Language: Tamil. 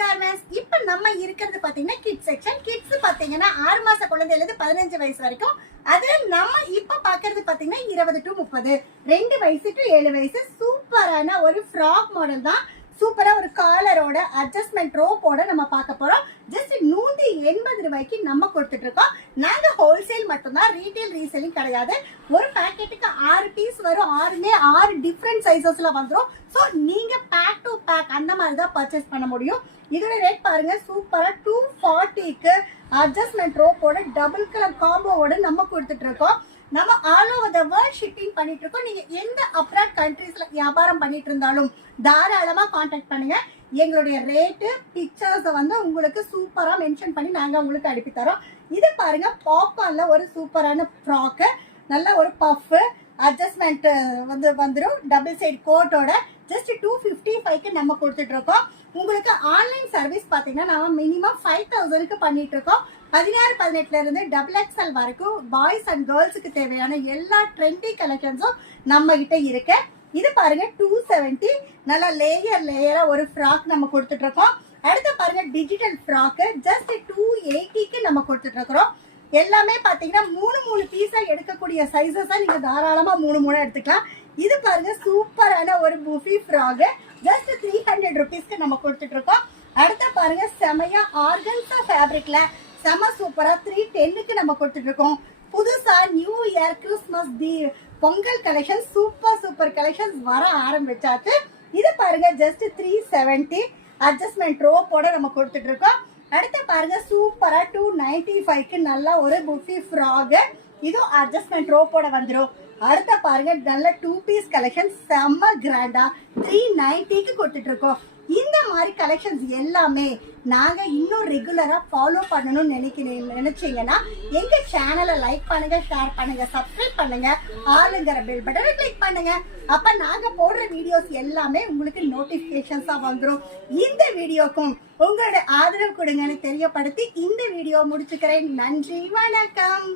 கார்மெண்ட்ஸ். இப்ப நம்ம இருக்கிறது பாத்தீங்கன்னா கிட்ஸ் செக்ஷன். கிட்ஸ் பாத்தீங்கன்னா 6 மாச குழந்தையில இருந்து 15 வயசு வரைக்கும். அதுல நம்ம இப்ப பாக்குறது பாத்தீங்கன்னா 20 to 30, 2 வயசு to 7 வயசு. சூப்பரான ஒரு ஃப்ராக் மாடல் தான். சூப்பரா ஒரு காலரோட அட்ஜஸ்ட்மெண்ட் ரோப்போட நம்ம பார்க்க போறோம். ஜஸ்ட் 180 ரூபாய்க்கு நம்ம கொடுத்துட்டு இருக்கோம். நாங்க ஹோல்சேல் மட்டும்தான், ரீட்டைல் ரீசேலிங் கிடையாது. ஒரு பாக்கெட்டுக்கு 6 பீஸ் வரும். 6 டிஃப்ரெண்ட் சைசஸ்ல வந்துடும். ஸோ நீங்க பேக் டு பேக் அந்த மாதிரி தான் பர்ச்சேஸ் பண்ண முடியும். இதோட ரேட் பாருங்க, சூப்பரா 240க்கு அட்ஜஸ்ட்மெண்ட் ரோப்போட டபுள் கலர் காம்போவோட நம்ம கொடுத்துட்டு இருக்கோம். நம்ம all over the world shipping பண்ணிட்டு இருக்கோம். நீங்க எந்த அப்ராட் கண்ட்ரீஸ்ல வியாபாரம் பண்ணிட்டு இருந்தாலும் தாராளமா கான்டாக்ட் பண்ணுங்க. எங்களுடைய ரேட்டு பிக்சர்ஸ் உங்களுக்கு சூப்பரா மென்ஷன் பண்ணி நாங்க உங்களுக்கு அனுப்பி தரோம். இது பாருங்க, பாப்கார்ன்ல ஒரு சூப்பரான ஃப்ராக், நல்ல ஒரு பஃப் அட்ஜஸ்ட்மெண்ட் வந்துடும் டபுள் சைடு கோட்டோட. ஜஸ்ட் 255க்கு நம்ம கொடுத்துட்டு இருக்கோம். உங்களுக்கு ஆன்லைன் சர்வீஸ் பாத்தீங்கன்னா நம்ம மினிமம் 5000க்கு பண்ணிட்டு இருக்கோம். 16, 18ல இருந்து XXL வரைக்கும் பாய்ஸ் அண்ட் கேர்ள்ஸுக்கு தேவையான எல்லா ட்ரெண்டி கலெக்ஷன்ஸும் நம்ம கிட்ட இருக்கு. இது பாருங்க 270, நல்லா லேயரா ஒரு ஃப்ராக் நம்ம கொடுத்துட்டு இருக்கோம். அடுத்து பாருங்க டிஜிட்டல் ஃப்ராக், ஜஸ்ட் 280க்கு நம்ம கொடுத்துட்டு இருக்கிறோம். எல்லாமே பாத்தீங்கன்னா 3 பீஸா எடுக்கக்கூடிய சைசஸா நீங்க தாராளமா 3 எடுத்துக்கலாம். இது பாருங்க சூப்பரான ஒரு புஃபி ஃப்ராக், ஜஸ்ட் 300 ருபீஸ்க்கு நம்ம கொடுத்துட்டு இருக்கோம். அடுத்த பாருங்க செமையா ஆர்கன்சா ஃபேப்ரிக்ல செம சூப்பரா 310க்கு நம்ம கொடுத்துட்டு இருக்கோம். புதுசா new year Christmas Pongal collection super collections வர ஆரம்பிச்சாச்சு. இது பாருங்க ஜஸ்ட் 370 அட்ஜஸ்ட்மெண்ட் ரோப்போட நம்ம கொடுத்துட்டு இருக்கோம். அடுத்து பாருங்க சூப்பரா 295க்கு நல்ல ஒரு புஃபி ஃப்ராக், இதுவும் அட்ஜஸ்ட்மெண்ட் ரோப்போட வந்துடும். அடுத்த பாருங்க நல்ல 2 பீஸ் கலெக்ஷன் செம்ம கிராண்டா 390க்கு கொடுத்துட்டு இருக்கோம். இந்த மாதிரி கலெக்ஷன்ஸ் எல்லாமே நாங்க இன்னும் ரெகுலரா ஃபாலோ பண்ணணும்னு நினைச்சீங்கன்னா எங்க சேனலை லைக் பண்ணுங்க, ஷேர் பண்ணுங்க, சப்ஸ்கிரைப் பண்ணுங்க, ஆளுங்கிற பெல் பட்டனை கிளிக் பண்ணுங்க. அப்ப நாங்க போடுற வீடியோஸ் எல்லாமே உங்களுக்கு நோட்டிபிகேஷன்ஸா வந்துடும். இந்த வீடியோக்கும் உங்களோட ஆதரவு கொடுங்கன்னு தெரியப்படுத்தி இந்த வீடியோ முடிச்சுக்கிறேன். நன்றி, வணக்கம்.